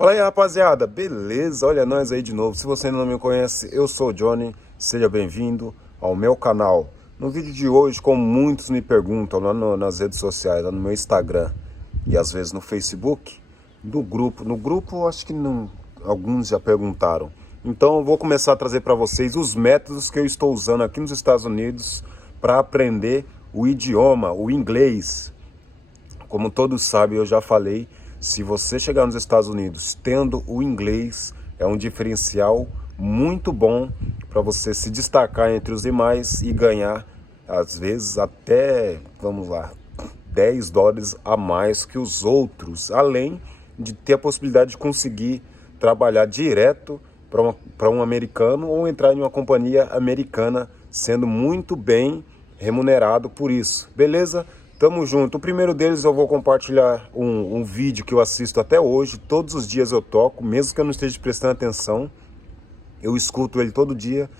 Fala aí, rapaziada, beleza? Olha nós aí de novo. Se você ainda não me conhece, eu sou o Johnny, seja bem-vindo ao meu canal. No vídeo de hoje, como muitos me perguntam lá nas redes sociais, lá no meu Instagram e às vezes no Facebook, no grupo acho que não, alguns já perguntaram. Então eu vou começar a trazer para vocês os métodos que eu estou usando aqui nos Estados Unidos para aprender o idioma, o inglês. Como todos sabem, eu já falei, se você chegar nos Estados Unidos tendo o inglês, é um diferencial muito bom para você se destacar entre os demais e ganhar, às vezes, até, vamos lá, 10 dólares a mais que os outros, além de ter a possibilidade de conseguir trabalhar direto para um americano ou entrar em uma companhia americana, sendo muito bem remunerado por isso, beleza? Tamo junto. O primeiro deles eu vou compartilhar um vídeo que eu assisto até hoje. Todos os dias eu toco, mesmo que eu não esteja prestando atenção. Eu escuto ele todo dia.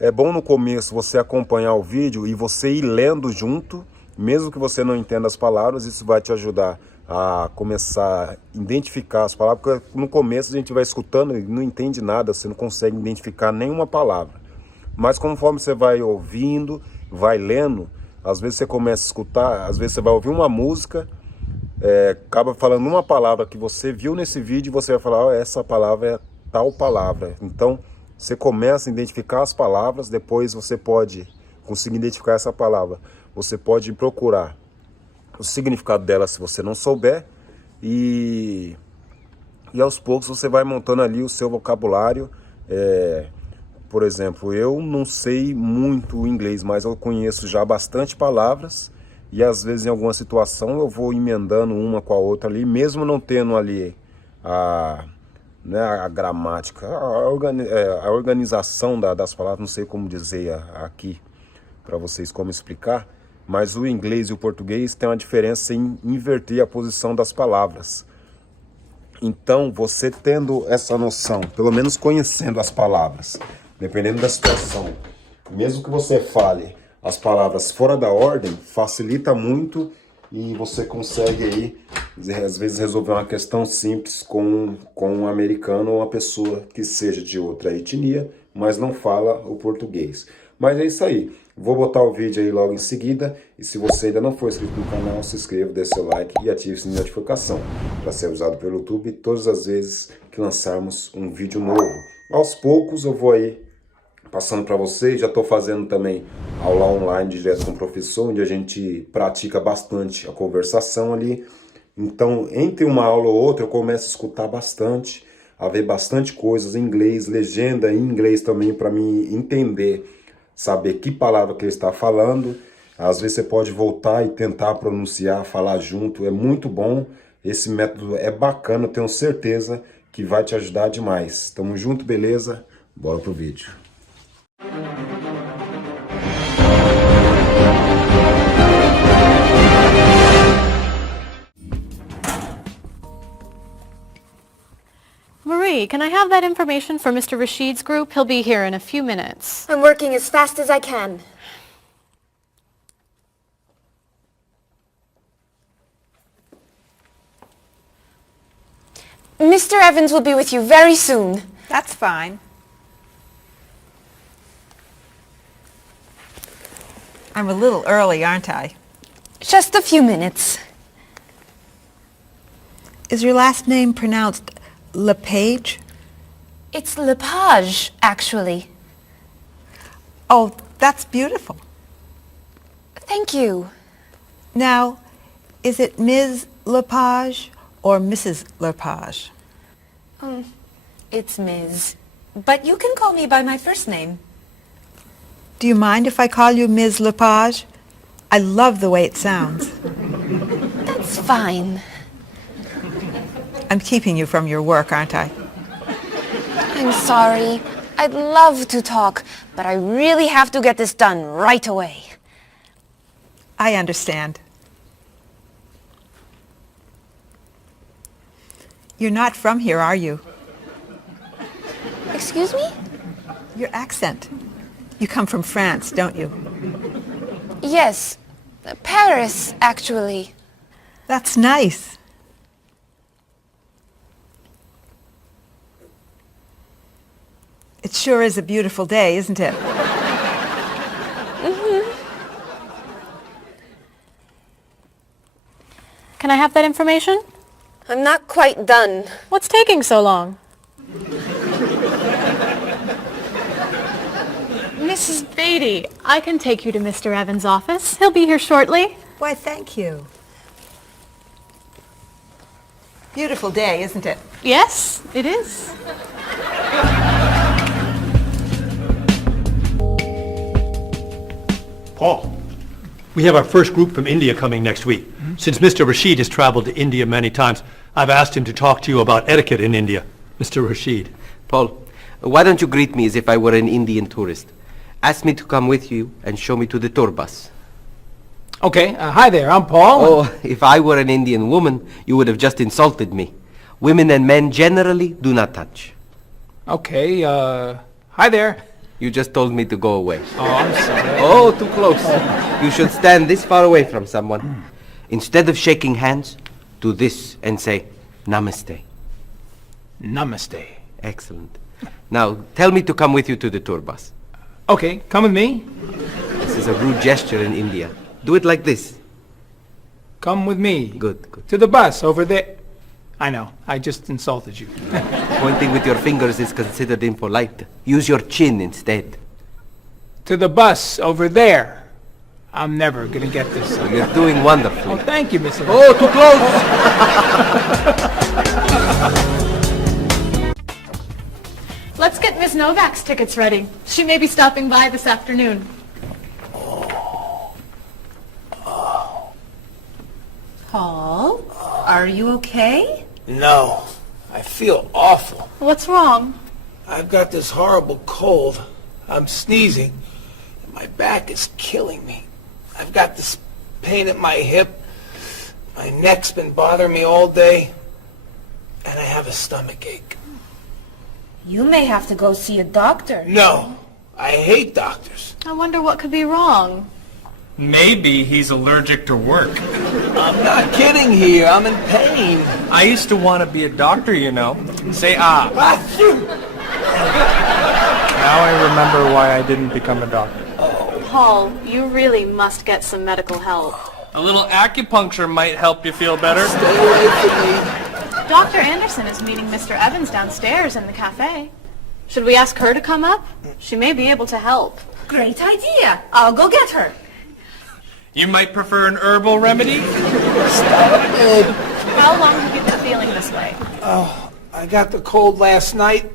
É bom no começo você acompanhar o vídeo e você ir lendo junto. Mesmo que você não entenda as palavras, isso vai te ajudar a começar a identificar as palavras. Porque no começo a gente vai escutando e não entende nada, você não consegue identificar nenhuma palavra. Mas conforme você vai ouvindo, vai lendo, às vezes você começa a escutar, às vezes você vai ouvir uma música, acaba falando uma palavra que você viu nesse vídeo e você vai falar, essa palavra é tal palavra. Então, você começa a identificar as palavras, depois você pode conseguir identificar essa palavra. Você pode procurar o significado dela se você não souber e aos poucos você vai montando ali o seu vocabulário. Por exemplo, eu não sei muito o inglês, mas eu conheço já bastante palavras e às vezes em alguma situação eu vou emendando uma com a outra ali, mesmo não tendo ali a gramática, a organização das palavras, não sei como dizer aqui para vocês como explicar, mas o inglês e o português tem uma diferença em inverter a posição das palavras. Então, você tendo essa noção, pelo menos conhecendo as palavras, dependendo da situação, mesmo que você fale as palavras fora da ordem, facilita muito e você consegue aí, às vezes, resolver uma questão simples com um americano ou uma pessoa que seja de outra etnia, mas não fala o português. Mas é isso aí. Vou botar o vídeo aí logo em seguida. E se você ainda não for inscrito no canal, se inscreva, dê seu like e ative o sininho de notificação para ser usado pelo YouTube todas as vezes que lançarmos um vídeo novo. Aos poucos eu vou aí passando para vocês. Já estou fazendo também aula online direto com o professor, onde a gente pratica bastante a conversação ali. Então, entre uma aula ou outra, eu começo a escutar bastante, a ver bastante coisas em inglês, legenda em inglês também para mim entender, saber que palavra que ele está falando. Às vezes você pode voltar e tentar pronunciar, falar junto, é muito bom. Esse método é bacana, tenho certeza que vai te ajudar demais. Tamo junto, beleza? Bora pro vídeo. Marie, can I have that information for Mr. Rashid's group? He'll be here in a few minutes. I'm working as fast as I can. Mr. Evans will be with you very soon. That's fine. I'm a little early, aren't I? Just a few minutes. Is your last name pronounced LePage? It's Lepage, actually. Oh, that's beautiful. Thank you. Now, is it Ms. Lepage or Mrs. Lepage? It's Ms. But you can call me by my first name. Do you mind if I call you Ms. Lepage? I love the way it sounds. That's fine. I'm keeping you from your work, aren't I? I'm sorry. I'd love to talk, but I really have to get this done right away. I understand. You're not from here, are you? Excuse me? Your accent. You come from France, don't you? Yes. Paris, actually. That's nice. It sure is a beautiful day, isn't it? Can I have that information? I'm not quite done. What's taking so long? Mrs. Beatty, I can take you to Mr. Evans' office. He'll be here shortly. Why, thank you. Beautiful day, isn't it? Yes, it is. Paul, we have our first group from India coming next week. Since Mr. Rashid has traveled to India many times, I've asked him to talk to you about etiquette in India. Mr. Rashid. Paul, why don't you greet me as if I were an Indian tourist? Ask me to come with you and show me to the tour bus. Okay, hi there, I'm Paul. Oh, if I were an Indian woman, you would have just insulted me. Women and men generally do not touch. Okay, hi there. You just told me to go away. Oh, I'm sorry. Oh, too close. You should stand this far away from someone. Instead of shaking hands, do this and say, Namaste. Namaste. Excellent. Now, tell me to come with you to the tour bus. Okay, come with me. This is a rude gesture in India. Do it like this. Come with me. Good, good. To the bus over there. I know, I just insulted you. Pointing with your fingers is considered impolite. Use your chin instead. To the bus over there. I'm never gonna get this. You're doing wonderfully. Oh, thank you, Mr. Oh, too close! Let's get Miss Novak's tickets ready. She may be stopping by this afternoon. Paul, are you okay? No, I feel awful. What's wrong? I've got this horrible cold. I'm sneezing, and my back is killing me. I've got this pain at my hip. My neck's been bothering me all day, and I have a stomach ache. You may have to go see a doctor. No, I hate doctors. I wonder what could be wrong. Maybe he's allergic to work. I'm not kidding here. I'm in pain. I used to want to be a doctor, you know. Say ah. Now I remember why I didn't become a doctor. Paul, you really must get some medical help. A little acupuncture might help you feel better. Stay away from me. Dr. Anderson is meeting Mr. Evans downstairs in the cafe. Should we ask her to come up? She may be able to help. Great idea. I'll go get her. You might prefer an herbal remedy? Stop it. How long have you been feeling this way? Oh, I got the cold last night,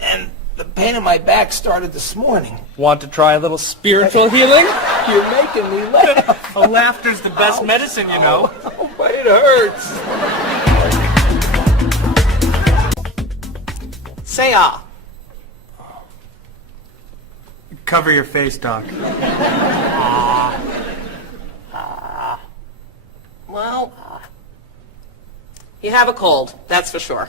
and the pain in my back started this morning. Want to try a little spiritual healing? You're making me laugh. Oh, laughter's the best medicine, you know. Oh, but it hurts. Say ah. Cover your face, Doc. Well, you have a cold, that's for sure.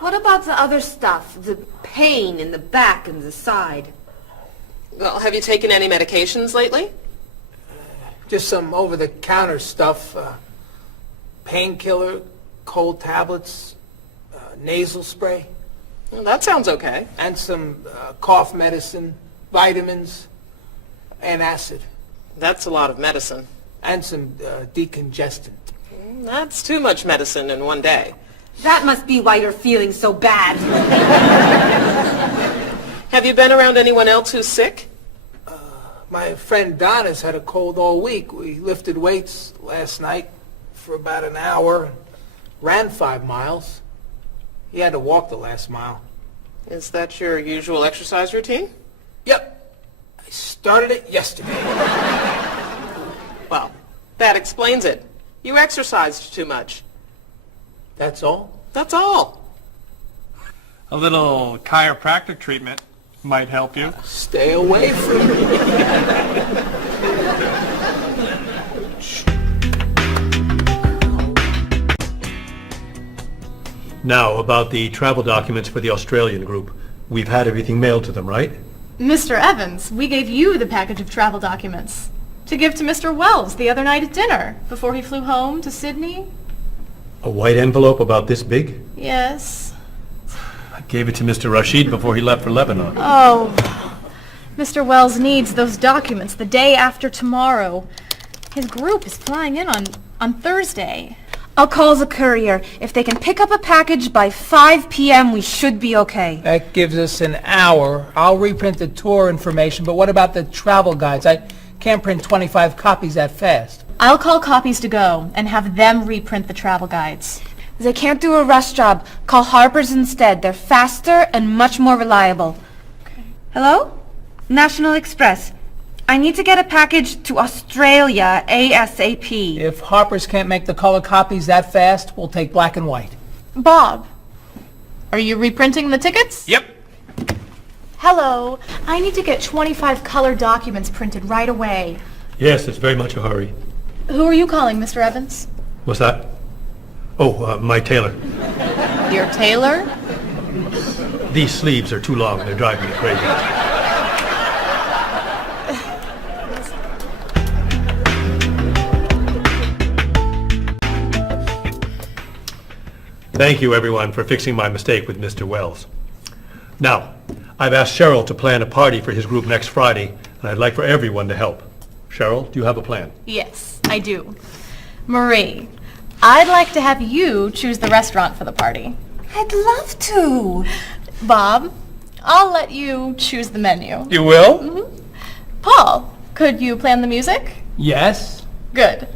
What about the other stuff? The pain in the back and the side? Well, have you taken any medications lately? Just some over-the-counter stuff. Painkiller, cold tablets, nasal spray. Well, that sounds okay. And some cough medicine, vitamins, and acid. That's a lot of medicine. And some decongestant. That's too much medicine in one day. That must be why you're feeling so bad. Have you been around anyone else who's sick? My friend Don has had a cold all week. We lifted weights last night for about an hour, ran 5 miles. He had to walk the last mile. Is that your usual exercise routine? Yep. I started it yesterday. Well, that explains it. You exercised too much. That's all? That's all. A little chiropractic treatment might help you. Stay away from me. Now, about the travel documents for the Australian group. We've had everything mailed to them, right? Mr. Evans, we gave you the package of travel documents to give to Mr. Wells the other night at dinner before he flew home to Sydney. A white envelope about this big? Yes. I Gave it to Mr. Rashid before he left for Lebanon. Oh, Mr. Wells needs those documents the day after tomorrow. His group is flying in on Thursday. I'll call the courier. If they can pick up a package by 5 p.m., we should be okay. That gives us an hour. I'll reprint the tour information, but what about the travel guides? I can't print 25 copies that fast. I'll call Copies to Go and have them reprint the travel guides. They can't do a rush job. Call Harper's instead. They're faster and much more reliable. Okay. Hello? National Express. I need to get a package to Australia ASAP. If Harper's can't make the color copies that fast, we'll take black and white. Bob, are you reprinting the tickets? Yep. Hello. I need to get 25 color documents printed right away. Yes, it's very much a hurry. Who are you calling, Mr. Evans? What's that? Oh, my tailor. Your tailor? These sleeves are too long. They're driving me crazy. Thank you, everyone, for fixing my mistake with Mr. Wells. Now, I've asked Cheryl to plan a party for his group next Friday, and I'd like for everyone to help. Cheryl, do you have a plan? Yes, I do. Marie, I'd like to have you choose the restaurant for the party. I'd love to. Bob, I'll let you choose the menu. You will? Mm-hmm. Paul, could you plan the music? Yes? Good.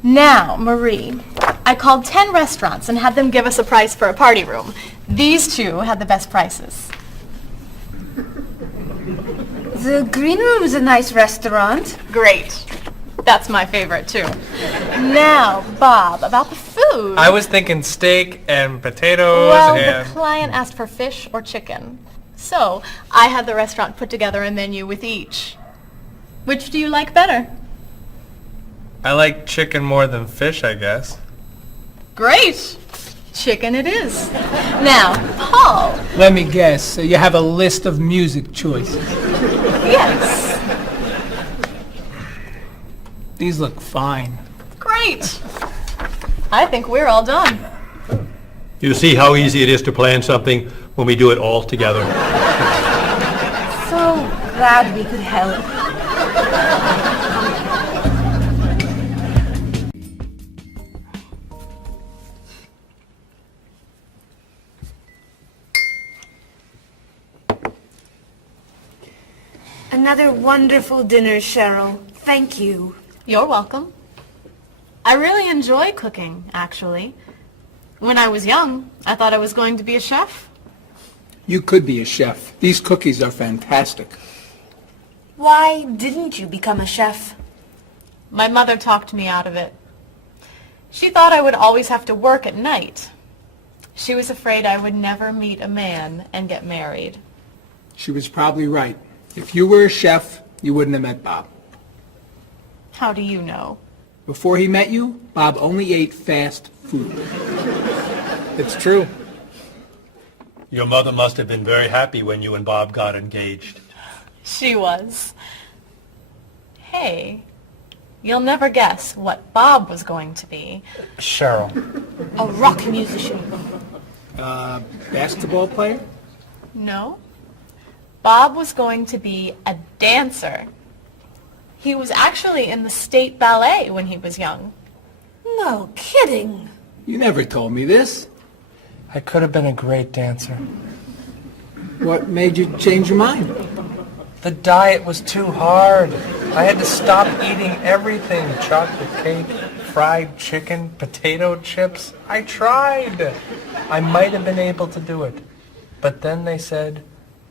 Now, Marie, I called 10 restaurants and had them give us a price for a party room. These two had the best prices. The Green Room's a nice restaurant. Great. That's my favorite, too. Now, Bob, about the food. I was thinking steak and potatoes Well, and... the client asked for fish or chicken. So, I had the restaurant put together a menu with each. Which do you like better? I like chicken more than fish, I guess. Great. Chicken it is. Now, Paul. Let me guess. You have a list of music choices. Yes. These look fine. Great. I think we're all done. You see how easy it is to plan something when we do it all together? So glad we could help. Another wonderful dinner, Cheryl. Thank you. You're welcome. I really enjoy cooking, actually. When I was young, I thought I was going to be a chef. You could be a chef. These cookies are fantastic. Why didn't you become a chef? My mother talked me out of it. She thought I would always have to work at night. She was afraid I would never meet a man and get married. She was probably right. If you were a chef, you wouldn't have met Bob. How do you know? Before he met you, Bob only ate fast food. It's true. Your mother must have been very happy when you and Bob got engaged. She was. Hey, you'll never guess what Bob was going to be. Cheryl. A rock musician. Basketball player? No. Bob was going to be a dancer. He was actually in the state ballet when he was young. No kidding. You never told me this. I could have been a great dancer. What made you change your mind? The diet was too hard. I had to stop eating everything. Chocolate cake, fried chicken, potato chips. I tried. I might have been able to do it. But then they said,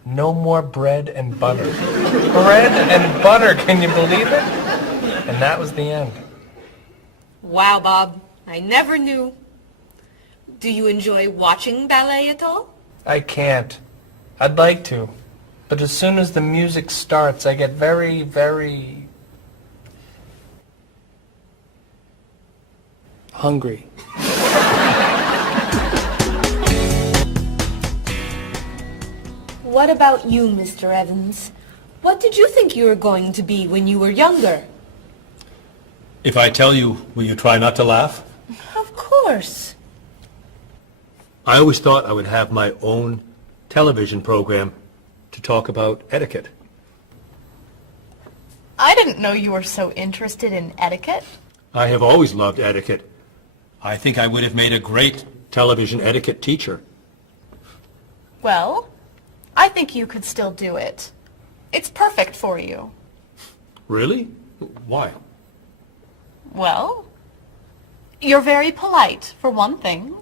no more bread and butter. Bread and butter, can you believe it? And that was the end. Wow, Bob. I never knew. Do you enjoy watching ballet at all? I can't. I'd like to. But as soon as the music starts, I get very, very... hungry. What about you, Mr. Evans? What did you think you were going to be when you were younger? If I tell you, will you try not to laugh? Of course. I always thought I would have my own television program to talk about etiquette. I didn't know you were so interested in etiquette. I have always loved etiquette. I think I would have made a great television etiquette teacher. Well, I think you could still do it. It's perfect for you. Really? Why? Well, you're very polite, for one thing.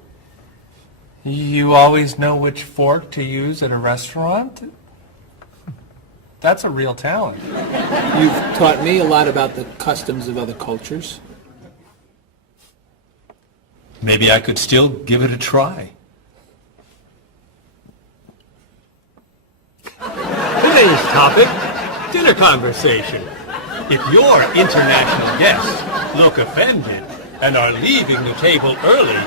You always know which fork to use at a restaurant? That's a real talent. You've taught me a lot about the customs of other cultures. Maybe I could still give it a try. Today's topic, dinner conversation. If your international guests look offended and are leaving the table early,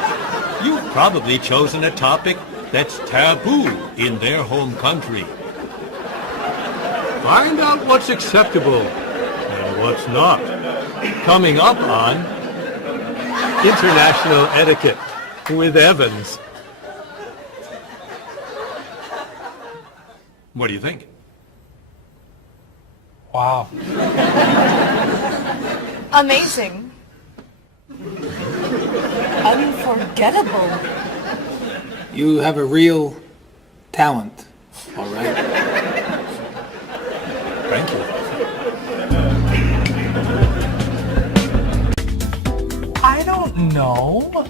you've probably chosen a topic that's taboo in their home country. Find out what's acceptable and what's not. Coming up on International Etiquette with Evans. What do you think? Wow. Amazing. Unforgettable. You have a real talent, all right? Thank you. I don't know.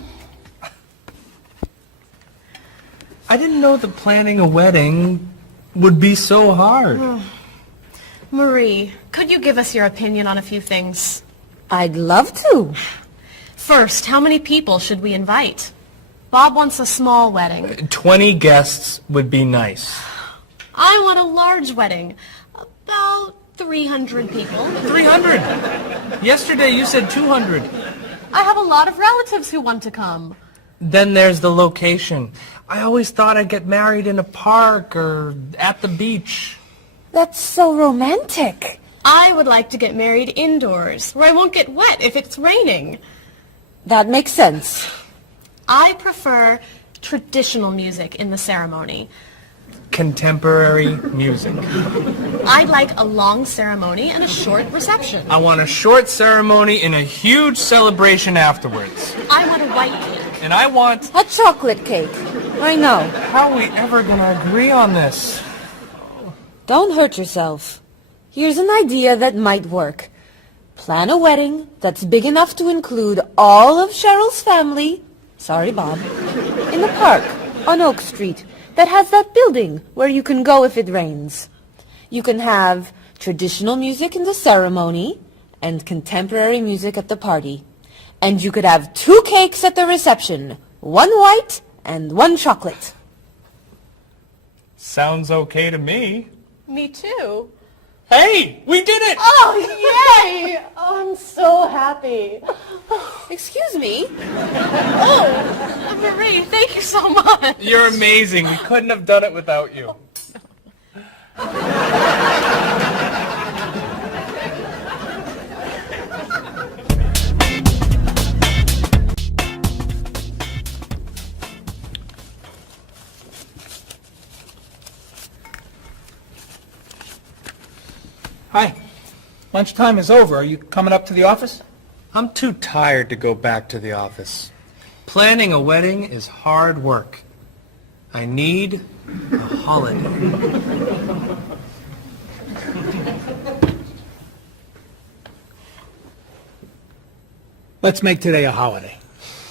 I didn't know that planning a wedding would be so hard. Marie, could you give us your opinion on a few things? I'd love to. First, how many people should we invite? Bob wants a small wedding. 20 guests would be nice. I want a large wedding. About 300 people. 300! Yesterday you said 200. I have a lot of relatives who want to come. Then there's the location. I always thought I'd get married in a park or at the beach. That's so romantic. I would like to get married indoors, where I won't get wet if it's raining. That makes sense. I prefer traditional music in the ceremony. Contemporary music. I'd like a long ceremony and a short reception. I want a short ceremony and a huge celebration afterwards. I want a white cake. And I want... A chocolate cake. I know. How are we ever gonna agree on this? Don't hurt yourself. Here's an idea that might work. Plan a wedding that's big enough to include all of Cheryl's family, sorry Bob, in the park on Oak Street that has that building where you can go if it rains. You can have traditional music in the ceremony and contemporary music at the party. And you could have 2 cakes at the reception, 1 white and 1 chocolate. Sounds okay to me. Me too. Hey, we did it! Oh, yay! Oh, I'm so happy. Excuse me? Oh, Marie, thank you so much. You're amazing. We couldn't have done it without you. Hi. Lunchtime is over. Are you coming up to the office? I'm too tired to go back to the office. Planning a wedding is hard work. I need a holiday. Let's make today a holiday.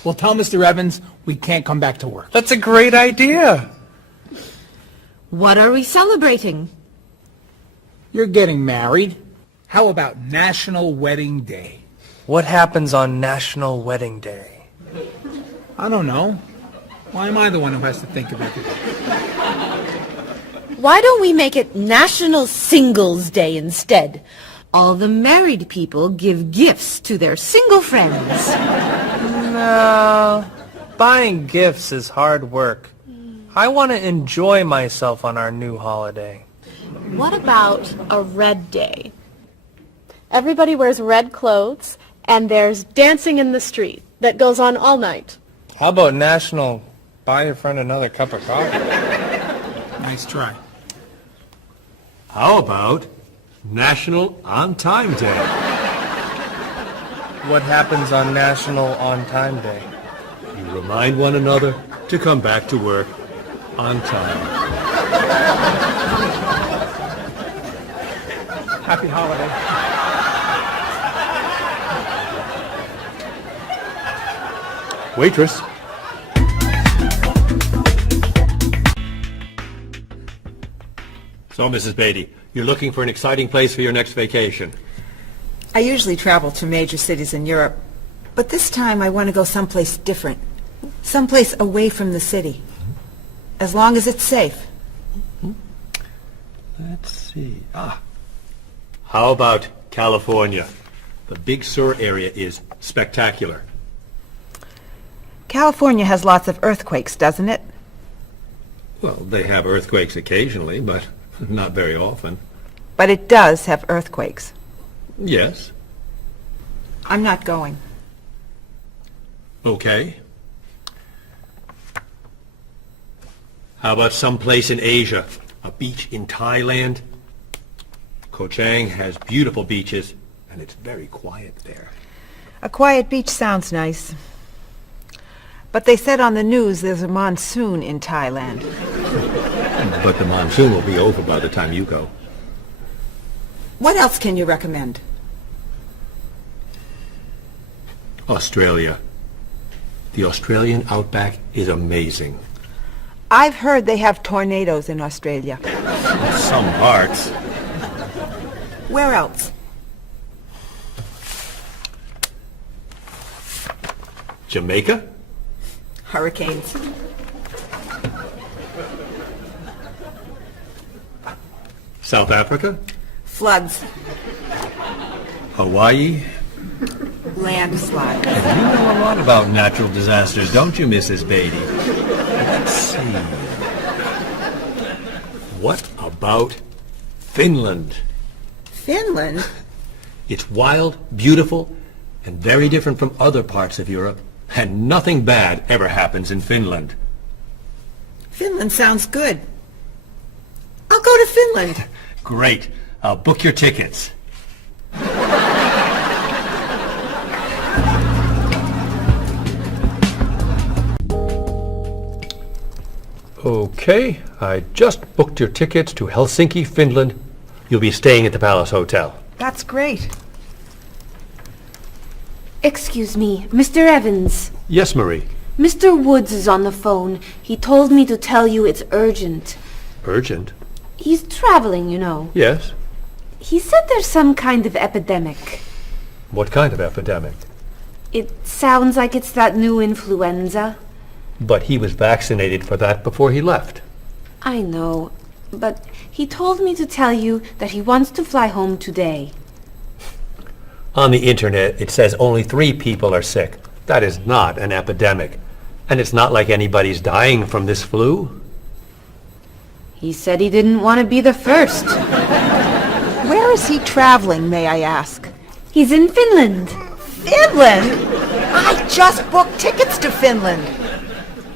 We'll tell Mr. Evans we can't come back to work. That's a great idea. What are we celebrating? You're getting married. How about National Wedding Day? What happens on National Wedding Day? I don't know. Why am I the one who has to think of everything? Why don't we make it National Singles Day instead? All the married people give gifts to their single friends. No, buying gifts is hard work. I want to enjoy myself on our new holiday. What about a red day? Everybody wears red clothes, and there's dancing in the street that goes on all night. How about National Buy Your Friend Another Cup of Coffee? Nice try. How about National On-Time Day? What happens on National On-Time Day? You remind one another to come back to work on time. Happy holiday. Waitress. So, Mrs. Beatty, you're looking for an exciting place for your next vacation. I usually travel to major cities in Europe, but this time I want to go someplace different. Someplace away from the city. As long as it's safe. Let's see. How about California? The Big Sur area is spectacular. California has lots of earthquakes, doesn't it? Well, they have earthquakes occasionally, but not very often. But it does have earthquakes. Yes. I'm not going. Okay. How about someplace in Asia? A beach in Thailand? Koh Chang has beautiful beaches, and it's very quiet there. A quiet beach sounds nice. But they said on the news there's a monsoon in Thailand. But the monsoon will be over by the time you go. What else can you recommend? Australia. The Australian outback is amazing. I've heard they have tornadoes in Australia. Some parts. Where else? Jamaica? Hurricanes. South Africa? Floods. Hawaii? Landslides. You know a lot about natural disasters, don't you, Mrs. Beatty? Let's see. What about Finland? Finland? It's wild, beautiful, and very different from other parts of Europe. And nothing bad ever happens in Finland. Finland sounds good. I'll go to Finland. Great. I'll book your tickets. Okay, I just booked your tickets to Helsinki, Finland. You'll be staying at the Palace Hotel. That's great. Excuse me, Mr. Evans. Yes, Marie. Mr. Woods is on the phone. He told me to tell you it's urgent. Urgent? He's traveling, you know. Yes. He said there's some kind of epidemic. What kind of epidemic? It sounds like it's that new influenza. But he was vaccinated for that before he left. I know, but he told me to tell you that he wants to fly home today. On the internet, it says only 3 people are sick. That is not an epidemic. And it's not like anybody's dying from this flu. He said he didn't want to be the first. Where is he traveling, may I ask? He's in Finland. Finland? I just booked tickets to Finland.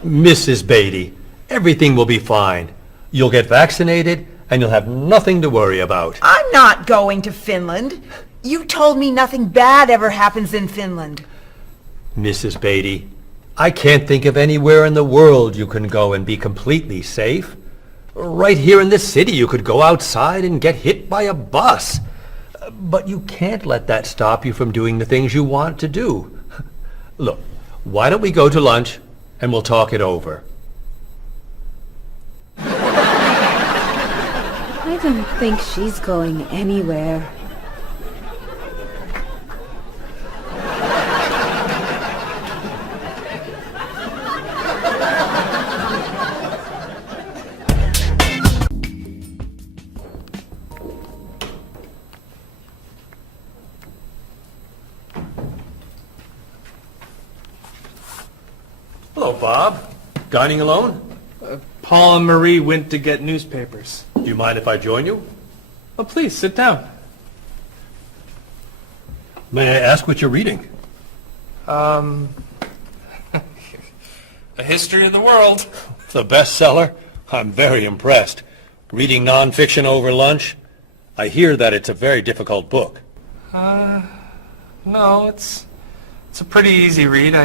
Mrs. Beatty, everything will be fine. You'll get vaccinated, and you'll have nothing to worry about. I'm not going to Finland. You told me nothing bad ever happens in Finland. Mrs. Beatty, I can't think of anywhere in the world you can go and be completely safe. Right here in this city, you could go outside and get hit by a bus. But you can't let that stop you from doing the things you want to do. Look, why don't we go to lunch and we'll talk it over? I don't think she's going anywhere. Hello, Bob. Dining alone? Paul and Marie went to get newspapers. Do you mind if I join you? Oh, please, sit down. May I ask what you're reading? A History of the World. The bestseller? I'm very impressed. Reading nonfiction over lunch? I hear that it's a very difficult book. No, it's a pretty easy read.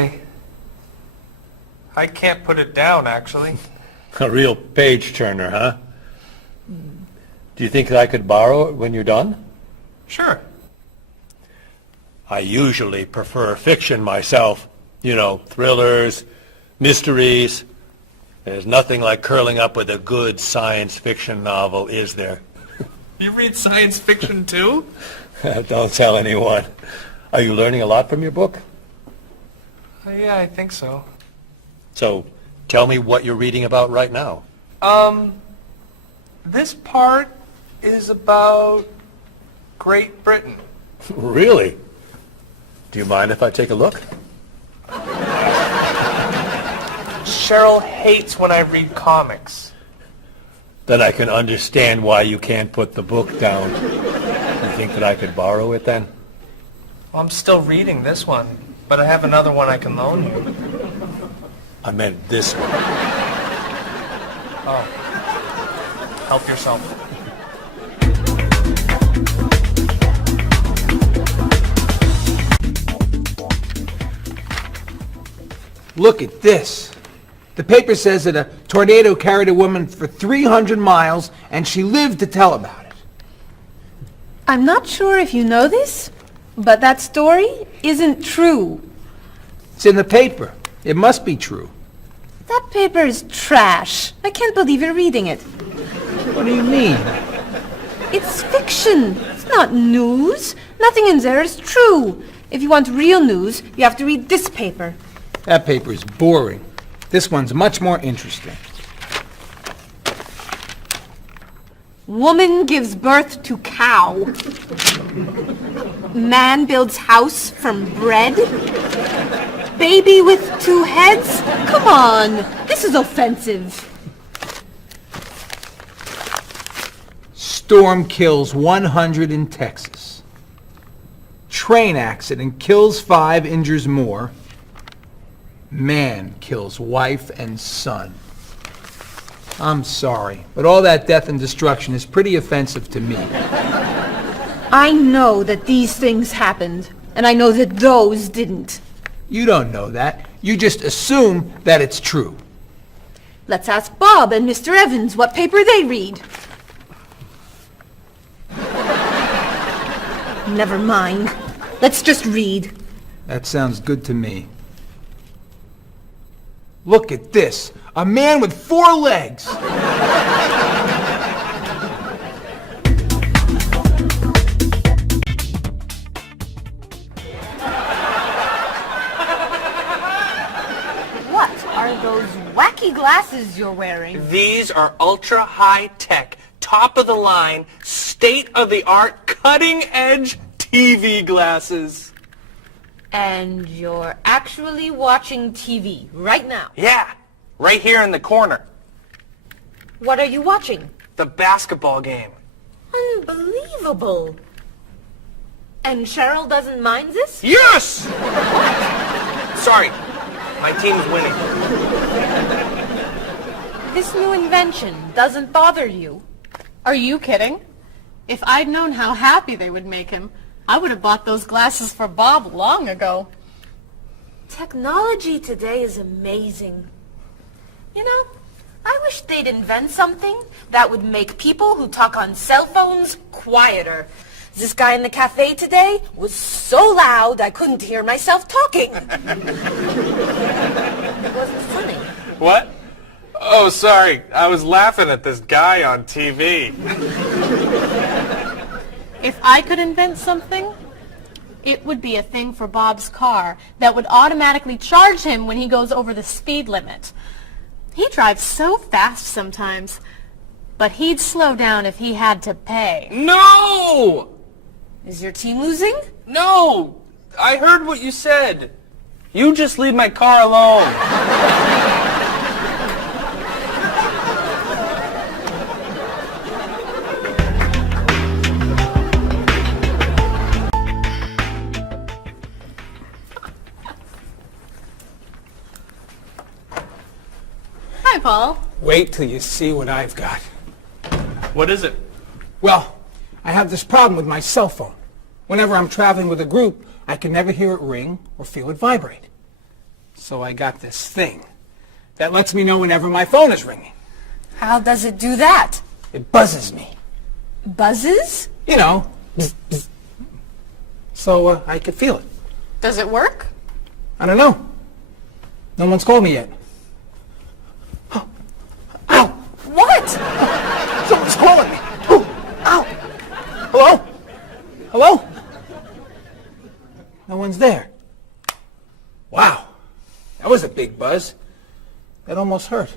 I can't put it down, actually. A real page-turner, huh? Do you think I could borrow it when you're done? Sure. I usually prefer fiction myself. You know, thrillers, mysteries. There's nothing like curling up with a good science fiction novel, is there? You read science fiction too? Don't tell anyone. Are you learning a lot from your book? Yeah, I think so. So, tell me what you're reading about right now. This part is about Great Britain. Really? Do you mind if I take a look? Cheryl hates when I read comics. Then I can understand why you can't put the book down. You think that I could borrow it then? Well, I'm still reading this one, but I have another one I can loan you. I meant this one. Oh. Help yourself. Look at this. The paper says that a tornado carried a woman for 300 miles, and she lived to tell about it. I'm not sure if you know this, but that story isn't true. It's in the paper. It must be true. That paper is trash. I can't believe you're reading it. What do you mean? It's fiction. It's not news. Nothing in there is true. If you want real news, you have to read this paper. That paper is boring. This one's much more interesting. Woman gives birth to cow. Man builds house from bread. Baby with 2 heads? Come on, this is offensive. Storm kills 100 in Texas. Train accident kills 5, injures more. Man kills wife and son. I'm sorry, but all that death and destruction is pretty offensive to me. I know that these things happened, and I know that those didn't. You don't know that. You just assume that it's true. Let's ask Bob and Mr. Evans what paper they read. Never mind. Let's just read. That sounds good to me. Look at this. A man with 4 legs. What are those wacky glasses you're wearing? These are ultra high tech, top of the line, state of the art, cutting edge TV glasses. And you're actually watching TV right now. Yeah, right here in the corner. What are you watching? The basketball game. Unbelievable. And Cheryl doesn't mind this? Yes! Sorry, my team's winning. This new invention doesn't bother you. Are you kidding? If I'd known how happy they would make him, I would have bought those glasses for Bob long ago. Technology today is amazing. You know, I wish they'd invent something that would make people who talk on cell phones quieter. This guy in the cafe today was so loud I couldn't hear myself talking. It wasn't funny. What? Oh, sorry. I was laughing at this guy on TV. If I could invent something, it would be a thing for Bob's car that would automatically charge him when he goes over the speed limit. He drives so fast sometimes, but he'd slow down if he had to pay. No! Is your team losing? No! I heard what you said. You just leave my car alone. Hi, Paul. Wait till you see what I've got. What is it? Well, I have this problem with my cell phone. Whenever I'm traveling with a group, I can never hear it ring or feel it vibrate. So I got this thing that lets me know whenever my phone is ringing. How does it do that? It buzzes me. Buzzes? You know, bzz, bzz. So I could feel it. Does it work? I don't know. No one's called me yet. Ow! What? Someone's calling me. Ow! Hello? Hello? No one's there. Wow. That was a big buzz. That almost hurt.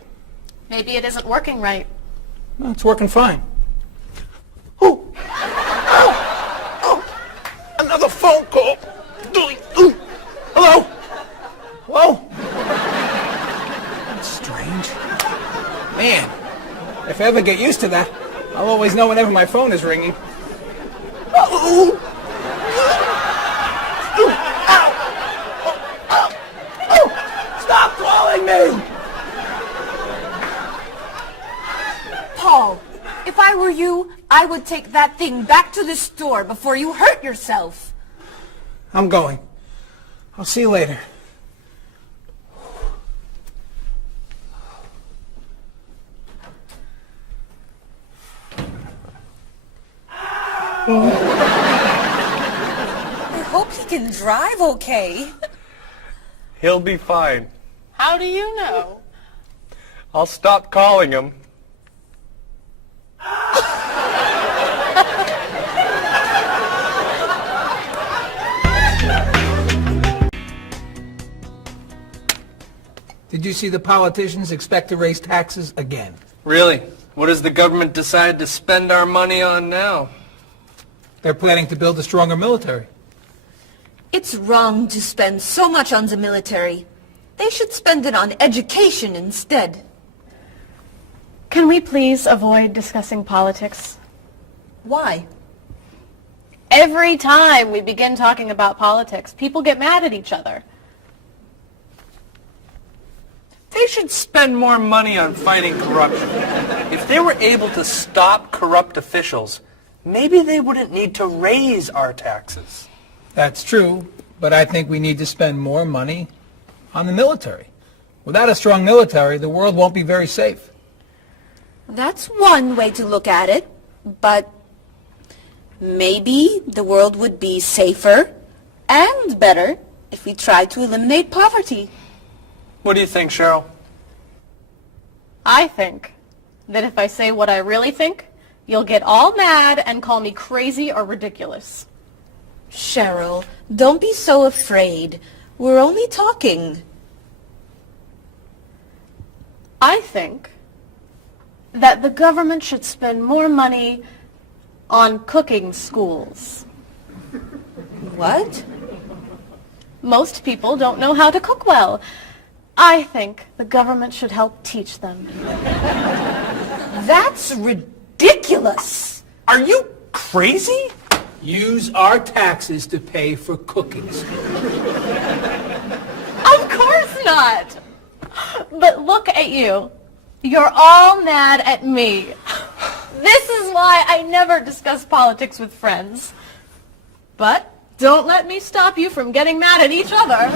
Maybe it isn't working right. No, it's working fine. Oh! Ow! Oh! Another phone call. Hello? Hello? That's strange. Man, if I ever get used to that, I'll always know whenever my phone is ringing. Oh! Stop calling me! Paul, if I were you, I would take that thing back to the store before you hurt yourself. I'm going. I'll see you later. I hope he can drive okay. He'll be fine. How do you know? I'll stop calling him. Did you see the politicians expect to raise taxes again? Really? What has the government decided to spend our money on now? They're planning to build a stronger military. It's wrong to spend so much on the military. They should spend it on education instead. Can we please avoid discussing politics? Why? Every time we begin talking about politics, people get mad at each other. They should spend more money on fighting corruption. If they were able to stop corrupt officials, maybe they wouldn't need to raise our taxes. That's true, but I think we need to spend more money on the military. Without a strong military, the world won't be very safe. That's one way to look at it, but maybe the world would be safer and better if we tried to eliminate poverty. What do you think, Cheryl? I think that if I say what I really think, you'll get all mad and call me crazy or ridiculous. Cheryl, don't be so afraid. We're only talking. I think that the government should spend more money on cooking schools. What? Most people don't know how to cook well. I think the government should help teach them. That's ridiculous. Are you crazy? Use our taxes to pay for cooking schools. Of course not. But look at you. You're all mad at me. This is why I never discuss politics with friends. But don't let me stop you from getting mad at each other.